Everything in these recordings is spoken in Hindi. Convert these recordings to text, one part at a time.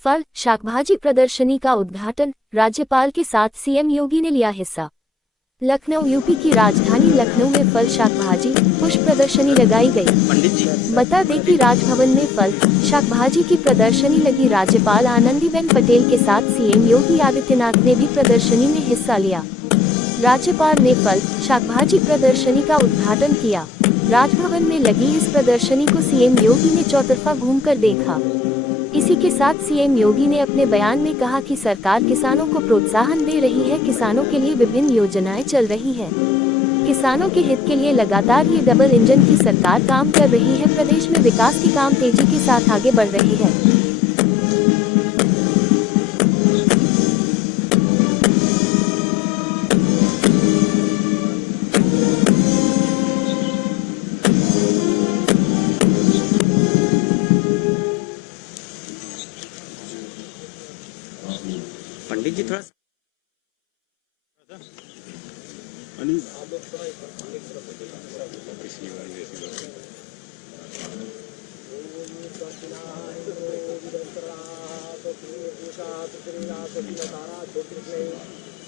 फल शाकभाजी प्रदर्शनी का उद्घाटन, राज्यपाल के साथ सीएम योगी ने लिया हिस्सा। लखनऊ यूपी की राजधानी लखनऊ में फल शाकभाजी पुष्प प्रदर्शनी लगाई गई। पंडित जी बता दें कि राजभवन में फल शाकभाजी की प्रदर्शनी लगी। राज्यपाल आनंदीबेन पटेल के साथ सीएम योगी आदित्यनाथ ने भी प्रदर्शनी में हिस्सा लिया। राज्यपाल ने फल शाकभाजी प्रदर्शनी का उद्घाटन किया। राजभवन में लगी इस प्रदर्शनी को सीएम योगी ने चौतरफा घूमकर देखा। इसी के साथ सीएम योगी ने अपने बयान में कहा कि सरकार किसानों को प्रोत्साहन दे रही है, किसानों के लिए विभिन्न योजनाएं चल रही है। किसानों के हित के लिए लगातार ये डबल इंजन की सरकार काम कर रही है। प्रदेश में विकास के काम तेजी के साथ आगे बढ़ रही है। पंडित जी थोड़ा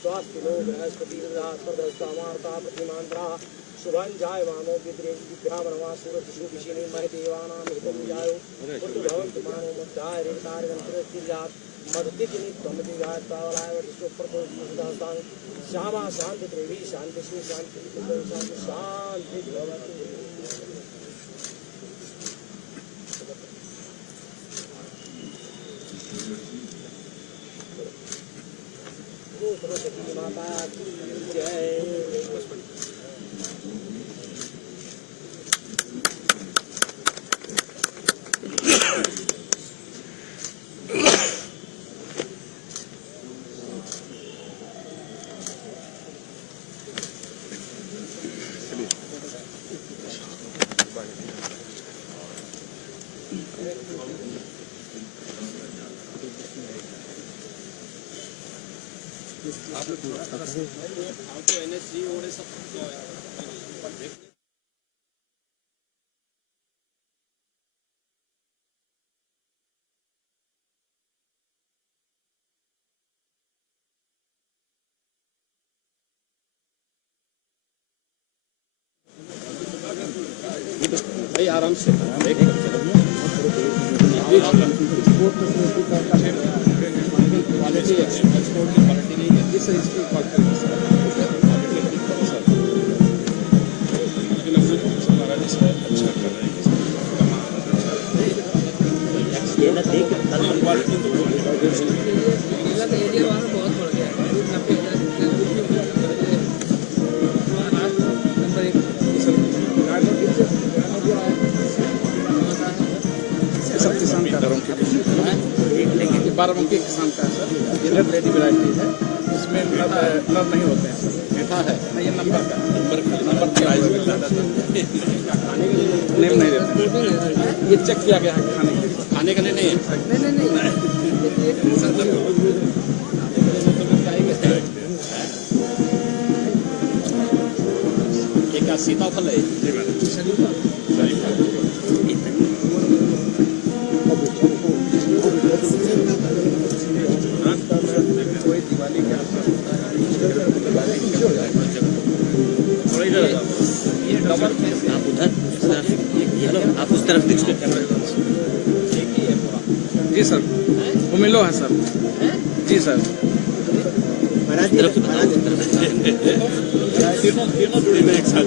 स्वास्थ्य लोग बृहस्पति शुभं जाय मानो विद्यावनमा सूरज शुभिषिणी मह देवानां हितं जायो भवन्तु मानो मध्याय रेतारगंतरस्तिर्यात् मदतिजनि त्वमतिगाय तावलाय विश्वप्रतो सुदास्तां श्यामा शांति त्रिवी शांति श्री शांति शांति शांति भवतु। सरस्वती माता की जय। आपको एनएसजी और सब भाई आराम से बाराबंकी किसान का है सर। ये रेडी वैरायटी है, इसमें नर नहीं होते हैं सर। मीठा है नहीं, ये नंबर का नंबर प्राइस मिलता है, नेम नहीं देते। ये चेक किया गया है खाने के लिए, खाने का नहीं है। एक सीताफल है जी मैडम। हेलो, आप उस तरफ देखिए जी सर। उमिलो है सर जी सर। तीनों जुड़े हुए एक साथ।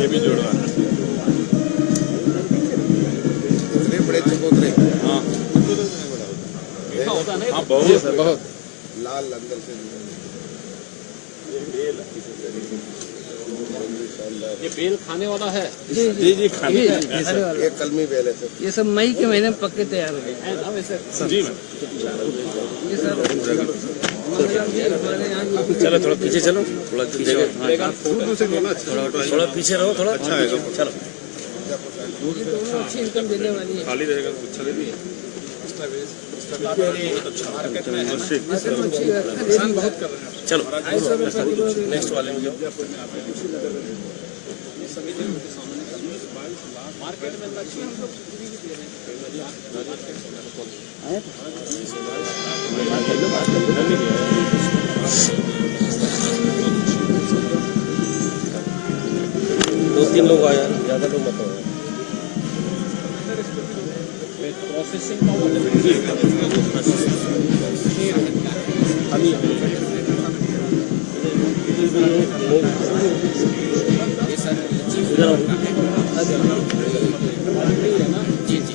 ये भी जुड़वा बड़े चकोतरे। हाँ होता नहीं। हाँ बहुत बहुत लाल अंदर से। ये बेल खाने वाला है जी जी खाने ये कलमी बेल है सर। ये सब मई के महीने में पक्के तैयार हो गए जी। ये सब चलो थोड़ा पीछे चलो, थोड़ा पीछे थोड़ा पीछे रहो, थोड़ा अच्छा है चलो। ये दोनों अच्छी इनकम देने वाली है। खाली रहेगा तो अच्छा नहीं है। चलो नेक्स्ट वाले में जाओ। दो तीन लोग आया, ज्यादा लोग मत हो। जी जी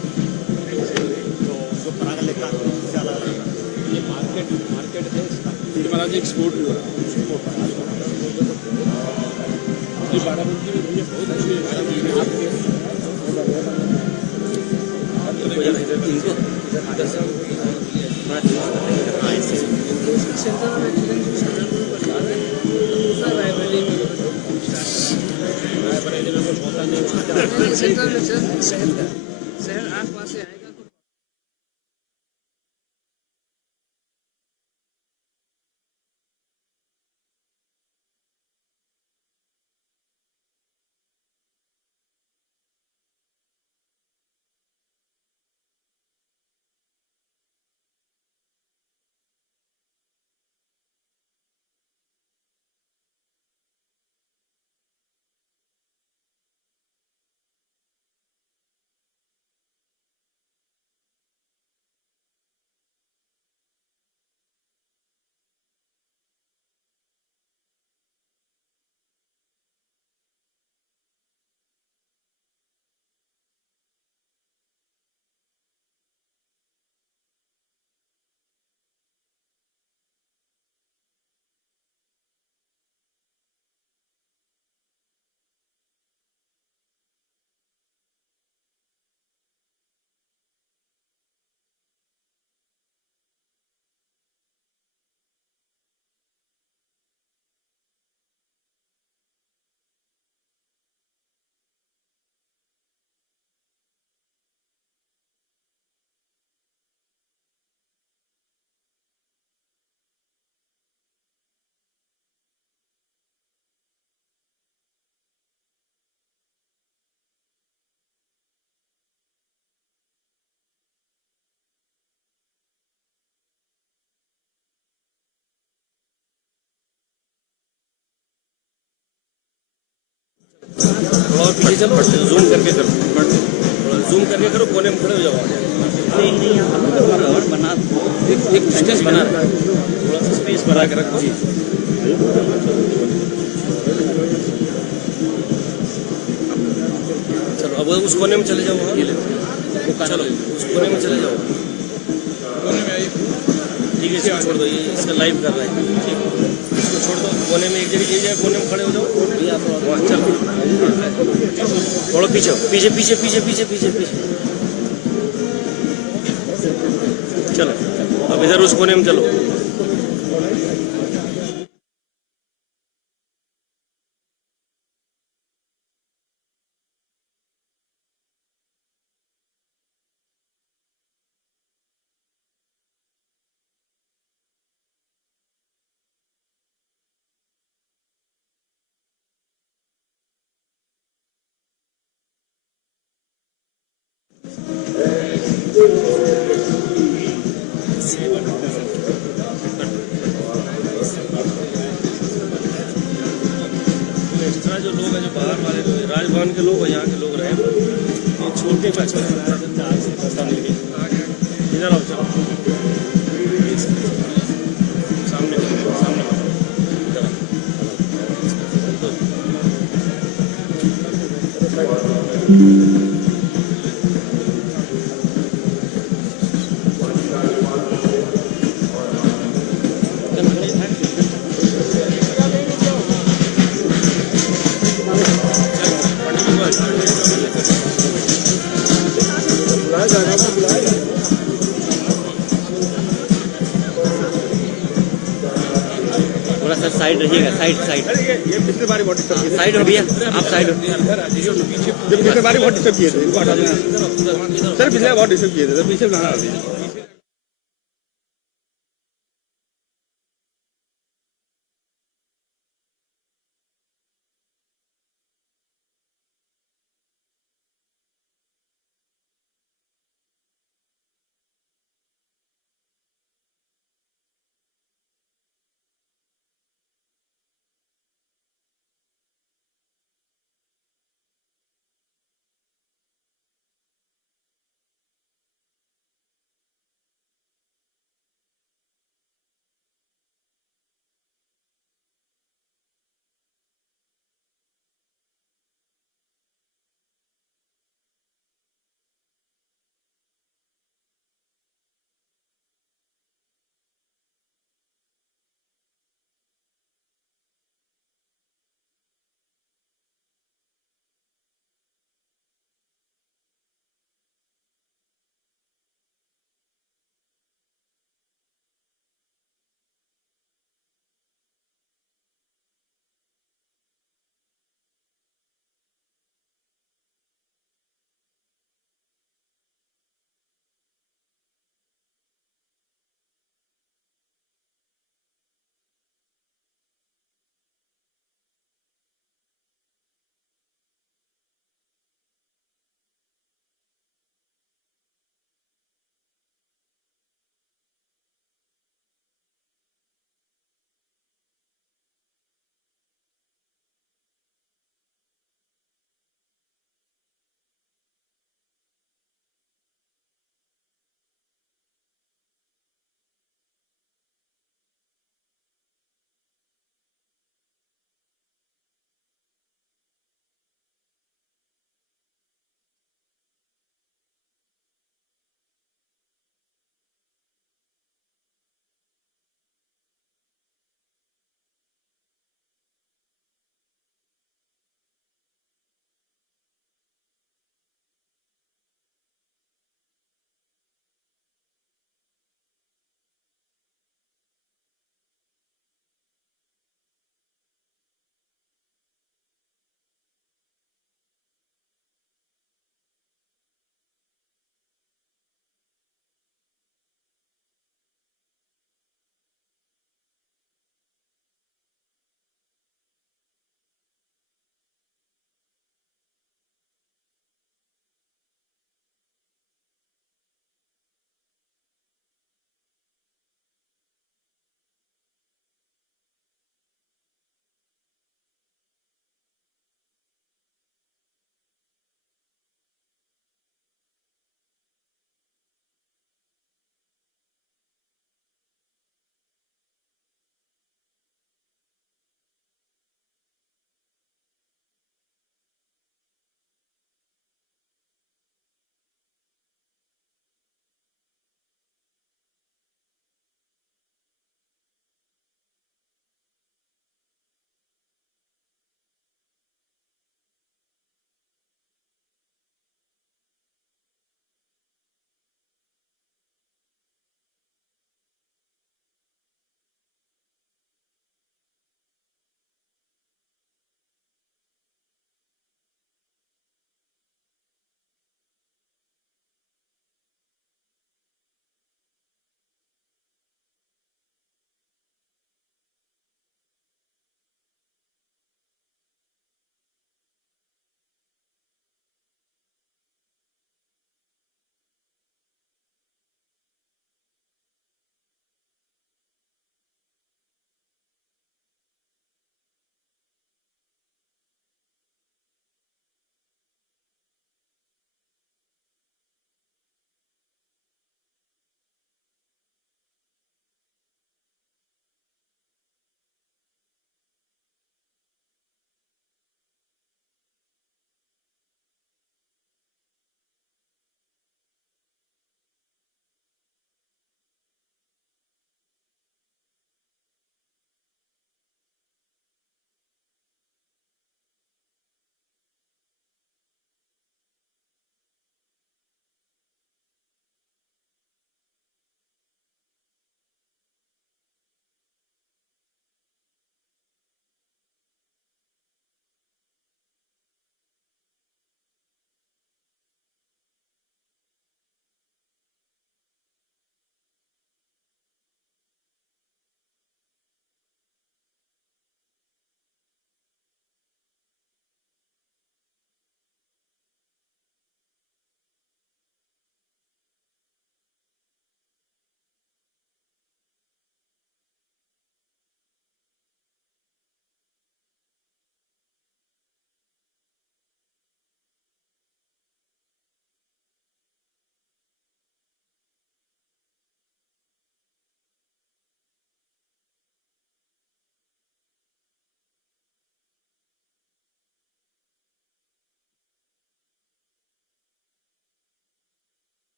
महाराज एक्सपोर्ट हुआ ये बाराबंकी में भैया बहुत अच्छी शहर आसपास से आएगा। थोड़ा पीछे चलो, जूम करके करो, थोड़ा जूम करके करो, कोने में खड़े हो जाओ। नहीं नहीं, यहाँ बना एक स्पेस बना रखा, थोड़ा सा स्पेस बना के रखो। चलो अब उस कोने में चले जाओ। चलो उस कोने में चले जाओ। ठीक है, इसको छोड़ दो, ये इसका लाइव कर रहा है। ठीक, इसको छोड़ दो, कोने में एक जगह ये जाए, कोने में खड़े हो जाओ। चलो थोड़ा पीछे पीछे पीछे पीछे पीछे पीछे पीछे चलो अब इधर उस कोने में चलो। एक्स्ट्रा जो लोग हैं, जो बाहर वाले लोग, राजभवन के लोग, यहाँ के लोग रहे, ये छोटे बच्चे हैं। इधर आओ, चलो सामने सामने इधर थोड़ा सा साइड रहिएगा, साइड साइड। ये पिछले बार बहुत डिस्टर्ब किए थे। साइड हो भैया, आप साइड हो। जब पिछले बार बहुत डिस्टर्ब किए थे, इनको हटा देना। सर पिछले बार बहुत डिस्टर्ब किए थे, सर पीछे बनाना।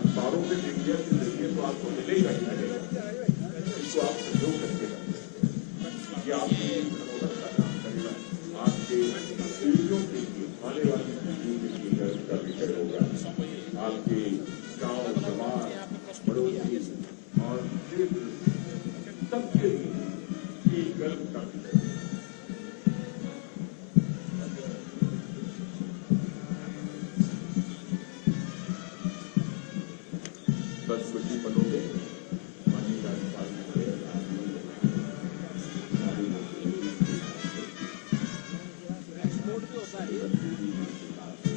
अखबारों में मीडिया के जरिए तो आपको मिलेगा ही मिलेगा, इसको आप सहयोग करके रखें। ये आपके मनोरंजन का काम करेगा, आपके पीढ़ियों के लिए, आने वाली पीढ़ियों के लिए गर्व का विषय होगा। आपके गांव समाज पड़ोसी और सबके लिए गर्व का विषय है। बस खुशी मनोगे, मानी राज्यपाल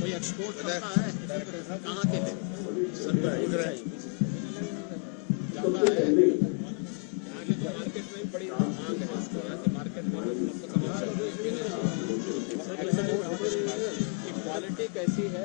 कोई एक्सपोर्ट करता है कहाँ के हैं? उधर है जाता है यहाँ के तो मार्केट में बड़ी मांग है, यहाँ के मार्केट में क्वालिटी कैसी है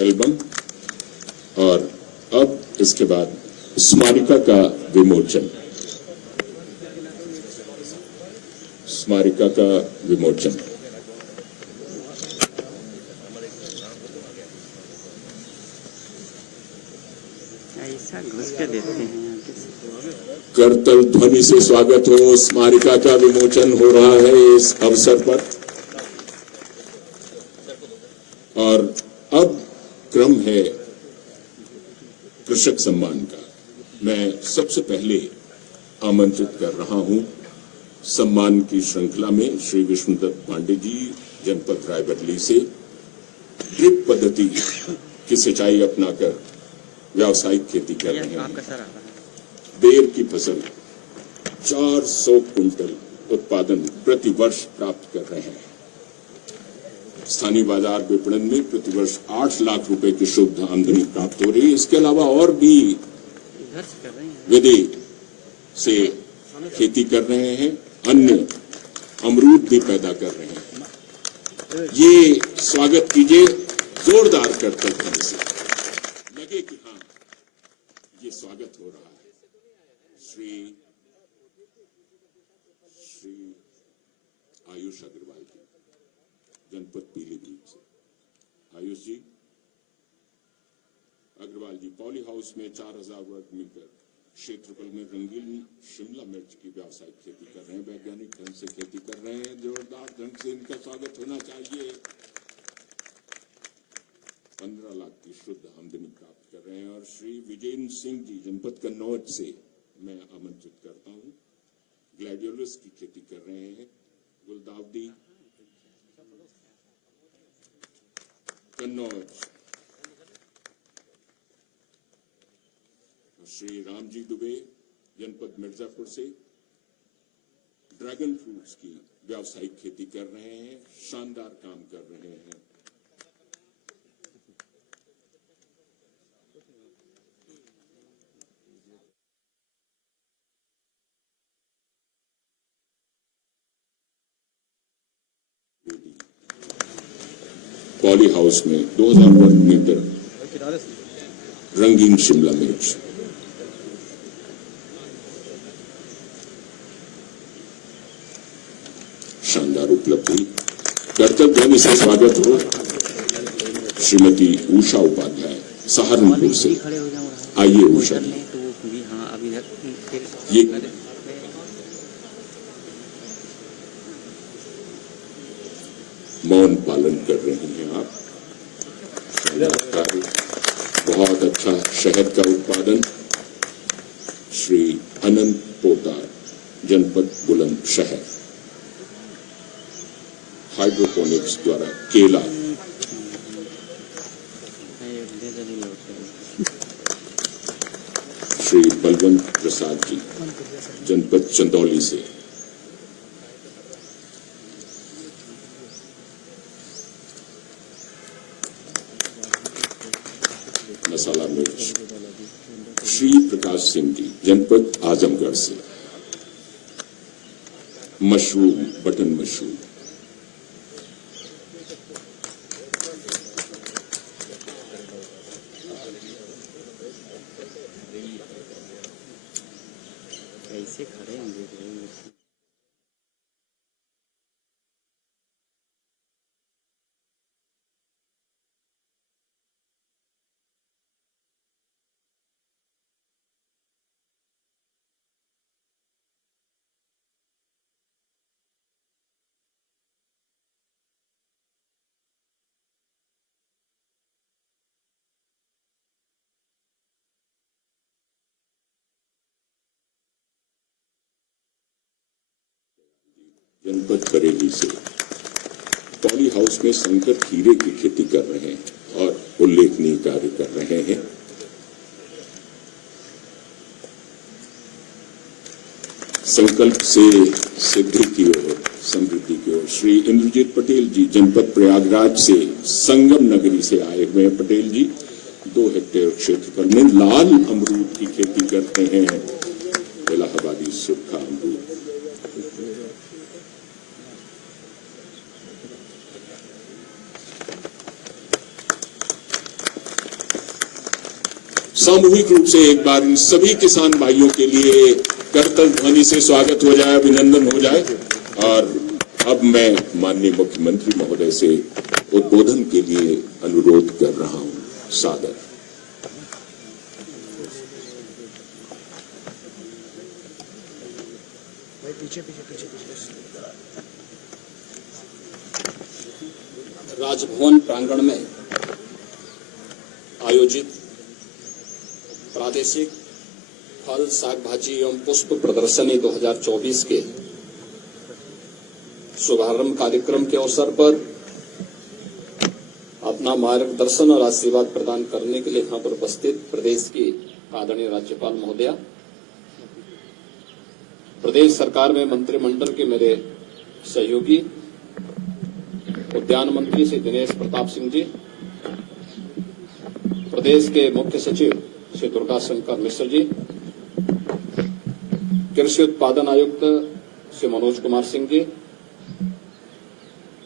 एल्बम। और अब इसके बाद स्मारिका का विमोचन। स्मारिका का विमोचन। करतल ध्वनि से स्वागत हो। स्मारिका का विमोचन हो रहा है इस अवसर पर। और अब क्रम है कृषक सम्मान का। मैं सबसे पहले आमंत्रित कर रहा हूं सम्मान की श्रृंखला में श्री विष्णुदत्त पांडे जी, जनपद रायबरेली से ड्रिप पद्धति की सिंचाई अपनाकर व्यावसायिक खेती कर रहे हैं। बेर की फसल 400 कुंटल उत्पादन प्रति वर्ष प्राप्त कर रहे हैं। स्थानीय बाजार विपणन में प्रतिवर्ष 8 लाख रुपए की शुद्ध आमदनी प्राप्त हो रही है। इसके अलावा और भी विधि से खेती कर रहे हैं, अन्य अमरूद भी पैदा कर रहे हैं। ये स्वागत कीजिए जोरदार करतल से, लगे कि हाँ ये स्वागत हो रहा है। श्री आयुष अग्रवाल जी, जनपद पीलीभीत से। आयुष जी, अग्रवाल जी पॉली हाउस में 4000 वर्ग मीटर क्षेत्रफल में रंगीन शिमला मिर्च की व्यावसायिक खेती कर रहे हैं, वैज्ञानिक ढंग से खेती कर रहे हैं। जोरदार ढंग से इनका स्वागत होना चाहिए। 15 लाख की शुद्ध आमदनी प्राप्त कर रहे हैं। और श्री विजेंद्र सिंह जी, जनपद कन्नौज से मैं आमंत्रित करता हूं, ग्लैडियोलस की खेती कर रहे हैं। गुलदावदी, कन्नौज। श्री रामजी दुबे, जनपद मिर्जापुर से ड्रैगन फ्रूट्स की व्यावसायिक खेती कर रहे हैं, शानदार काम कर रहे हैं। पॉली हाउस में 2000 वर्ग मीटर रंगीन शिमला मिर्च। शानदार उपलब्धि। करतल ध्वनि से स्वागत हो श्रीमती उषा उपाध्याय, सहारनपुर से। आइए उषा जी, ये मौन पालन कर रही हैं आप। बहुत अच्छा शहद का उत्पादन। श्री अनंत पोतार, जनपद बुलंदशहर, हाइड्रोपोनिक्स द्वारा केला। श्री बलवंत प्रसाद जी, जनपद चंदौली से। मसाला मिर्च। श्री प्रकाश सिंह जी, जनपद आजमगढ़ से। Mushroom, button mushroom. कैसे खड़े होंगे? जनपद बरेली से पॉली हाउस में संकर खीरे की खेती कर रहे हैं और उल्लेखनीय कार्य कर रहे हैं। संकल्प से सिद्धि की ओर, समृद्धि की ओर। श्री इंद्रजीत पटेल जी, जनपद प्रयागराज से, संगम नगरी से आए हुए हैं पटेल जी। 2 हेक्टेयर क्षेत्रफल में लाल अमरूद की खेती करते हैं। इलाहाबादी सुरखा अमरूद। सामूहिक रूप से एक बार इन सभी किसान भाइयों के लिए करतल ध्वनि से स्वागत हो जाए, अभिनंदन हो जाए। और अब मैं माननीय मुख्यमंत्री महोदय से उद्बोधन के लिए अनुरोध कर रहा हूं, सादर। पीछे पीछे पीछे पीछे। राजभवन प्रांगण में आयोजित प्रादेशिक फल, साग भाजी एवं पुष्प प्रदर्शनी 2024 के शुभारंभ कार्यक्रम के अवसर पर अपना मार्गदर्शन और आशीर्वाद प्रदान करने के लिए यहां पर उपस्थित प्रदेश की आदरणीय राज्यपाल महोदया, प्रदेश सरकार में मंत्रिमंडल के मेरे सहयोगी उद्यान मंत्री श्री दिनेश प्रताप सिंह जी, प्रदेश के मुख्य सचिव श्री दुर्गा शंकर मिश्र जी, कृषि उत्पादन आयुक्त श्री मनोज कुमार सिंह जी,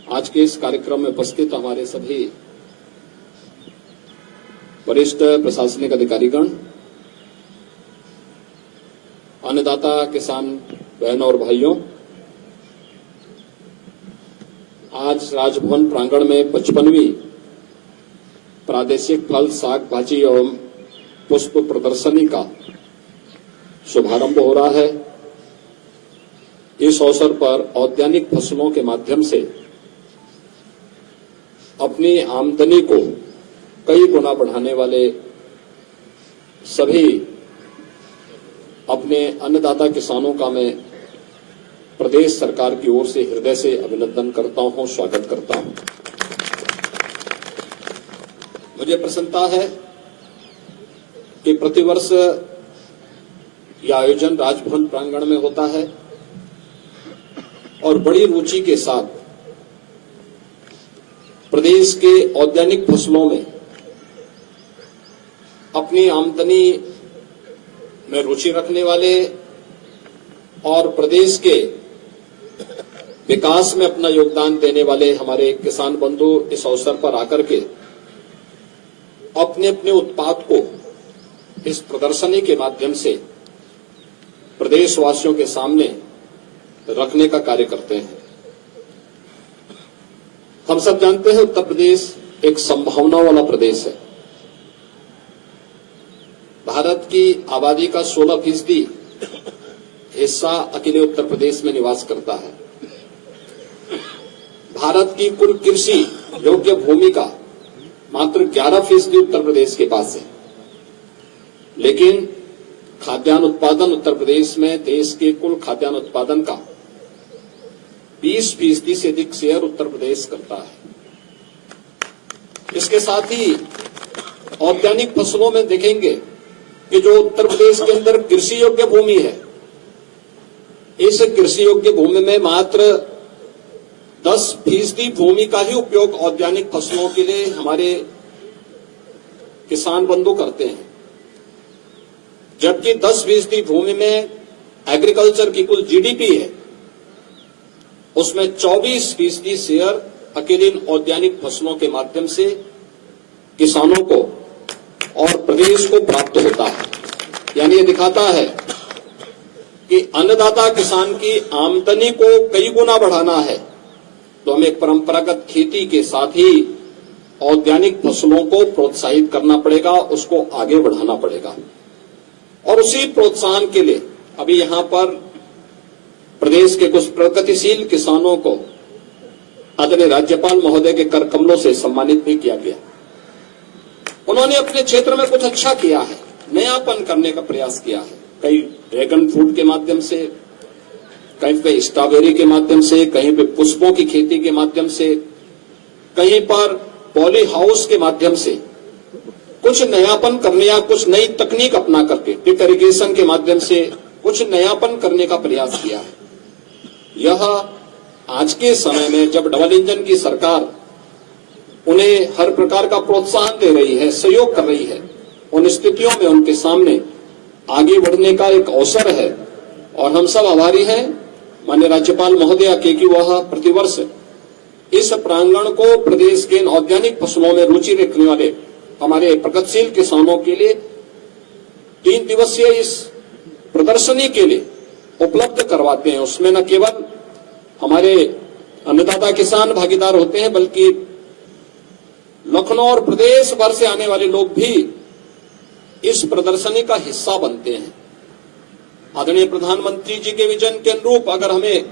आज के इस कार्यक्रम में उपस्थित हमारे सभी वरिष्ठ प्रशासनिक अधिकारीगण, अन्नदाता किसान बहनों और भाइयों, आज राजभवन प्रांगण में 55वीं प्रादेशिक फल, साग भाजी एवं पुष्प प्रदर्शनी का शुभारंभ हो रहा है। इस अवसर पर औद्यानिक फसलों के माध्यम से अपनी आमदनी को कई गुना बढ़ाने वाले सभी अपने अन्नदाता किसानों का मैं प्रदेश सरकार की ओर से हृदय से अभिनंदन करता हूं, स्वागत करता हूं। मुझे प्रसन्नता है कि प्रतिवर्ष यह आयोजन राजभवन प्रांगण में होता है और बड़ी रुचि के साथ प्रदेश के औद्यानिक फसलों में अपनी आमदनी में रुचि रखने वाले और प्रदेश के विकास में अपना योगदान देने वाले हमारे किसान बंधु इस अवसर पर आकर के अपने अपने उत्पाद को इस प्रदर्शनी के माध्यम से प्रदेशवासियों के सामने रखने का कार्य करते हैं। हम सब जानते हैं उत्तर प्रदेश एक संभावना वाला प्रदेश है। भारत की आबादी का 16% हिस्सा अकेले उत्तर प्रदेश में निवास करता है। भारत की कुल कृषि योग्य भूमि का मात्र 11% उत्तर प्रदेश के पास है, लेकिन खाद्यान्न उत्पादन उत्तर प्रदेश में देश के कुल खाद्यान्न उत्पादन का 20% से अधिक शेयर उत्तर प्रदेश करता है। इसके साथ ही औद्यानिक फसलों में देखेंगे कि जो उत्तर प्रदेश के अंदर कृषि योग्य भूमि है, इस कृषि योग्य भूमि में मात्र 10% भूमि का ही उपयोग औद्यानिक फसलों के लिए हमारे किसान बंधु करते हैं, जबकि 10% भूमि में एग्रीकल्चर की कुल जीडीपी है, उसमें 24% शेयर अकेले इन औद्यानिक फसलों के माध्यम से किसानों को और प्रदेश को प्राप्त होता है। यानी ये दिखाता है कि अन्नदाता किसान की आमदनी को कई गुना बढ़ाना है तो हमें परंपरागत खेती के साथ ही औद्यानिक फसलों को प्रोत्साहित करना पड़ेगा, उसको आगे बढ़ाना पड़ेगा। और उसी प्रोत्साहन के लिए अभी यहां पर प्रदेश के कुछ प्रगतिशील किसानों को आदरणीय राज्यपाल महोदय के कर कमलों से सम्मानित भी किया गया। उन्होंने अपने क्षेत्र में कुछ अच्छा किया है, नयापन करने का प्रयास किया है। कहीं ड्रैगन फ्रूट के माध्यम से, कहीं पे स्ट्रॉबेरी के माध्यम से, कहीं पे पुष्पों की खेती के माध्यम से, कहीं पर पॉली हाउस के माध्यम से कुछ नयापन करने या कुछ नई तकनीक अपना करके ड्रिप इरिगेशन के माध्यम से कुछ नयापन करने का प्रयास किया है। यह आज के समय में जब डबल इंजन की सरकार उन्हें हर प्रकार का प्रोत्साहन दे रही है, सहयोग कर रही है, उन स्थितियों में उनके सामने आगे बढ़ने का एक अवसर है। और हम सब आभारी हैं माननीय राज्यपाल महोदया के कि वह प्रतिवर्ष इस प्रांगण को प्रदेश के औद्यानिक फसलों में रुचि रखने वाले हमारे प्रगतिशील किसानों के लिए 3 दिवसीय इस प्रदर्शनी के लिए उपलब्ध करवाते हैं। उसमें न केवल हमारे अन्नदाता किसान भागीदार होते हैं, बल्कि लखनऊ और प्रदेश भर से आने वाले लोग भी इस प्रदर्शनी का हिस्सा बनते हैं। आदरणीय प्रधानमंत्री जी के विजन के अनुरूप अगर हमें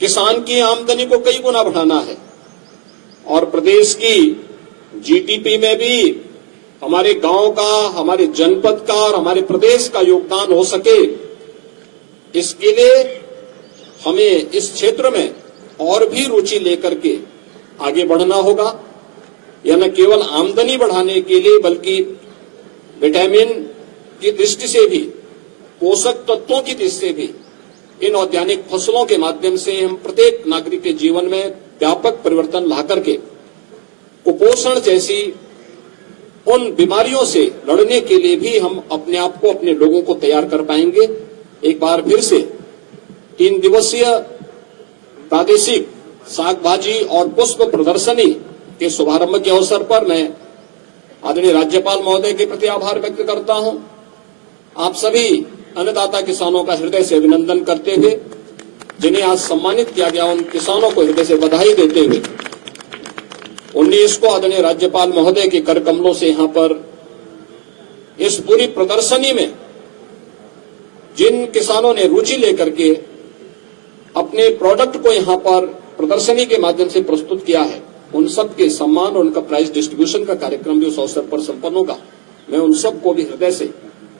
किसान की आमदनी को कई गुना बढ़ाना है और प्रदेश की जीडीपी में भी हमारे गांव का, हमारे जनपद का और हमारे प्रदेश का योगदान हो सके, इसके लिए हमें इस क्षेत्र में और भी रुचि लेकर के आगे बढ़ना होगा। यह न केवल आमदनी बढ़ाने के लिए बल्कि विटामिन की दृष्टि से भी, पोषक तत्वों की दृष्टि से भी इन औद्यानिक फसलों के माध्यम से हम प्रत्येक नागरिक के जीवन में व्यापक परिवर्तन ला करके कुपोषण जैसी उन बीमारियों से लड़ने के लिए भी हम अपने आप को, अपने लोगों को तैयार कर पाएंगे। एक बार फिर से 3 दिवसीय प्रादेशिक साग भाजी और पुष्प प्रदर्शनी के शुभारंभ के अवसर पर मैं आदरणीय राज्यपाल महोदय के प्रति आभार व्यक्त करता हूं। आप सभी अन्नदाता किसानों का हृदय से अभिनंदन करते हुए, जिन्हें आज सम्मानित किया गया, उन किसानों को हृदय से बधाई देते हुए 19 को आदरणीय राज्यपाल महोदय के कर कमलों से यहां पर इस पूरी प्रदर्शनी में जिन किसानों ने रुचि लेकर के अपने प्रोडक्ट को यहां पर प्रदर्शनी के माध्यम से प्रस्तुत किया है, उन सब के सम्मान और उनका प्राइज डिस्ट्रीब्यूशन का कार्यक्रम भी उस अवसर पर संपन्न होगा। मैं उन सबको भी हृदय से,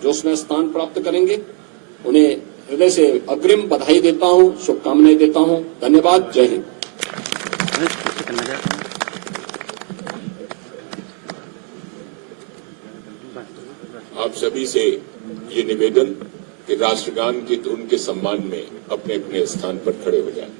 जो उसमें स्थान प्राप्त करेंगे, उन्हें हृदय से अग्रिम बधाई देता हूं, शुभकामनाएं देता हूं। धन्यवाद। जय हिंद। आप सभी से ये निवेदन कि राष्ट्रगान की धुन के सम्मान में अपने अपने स्थान पर खड़े हो जाएं।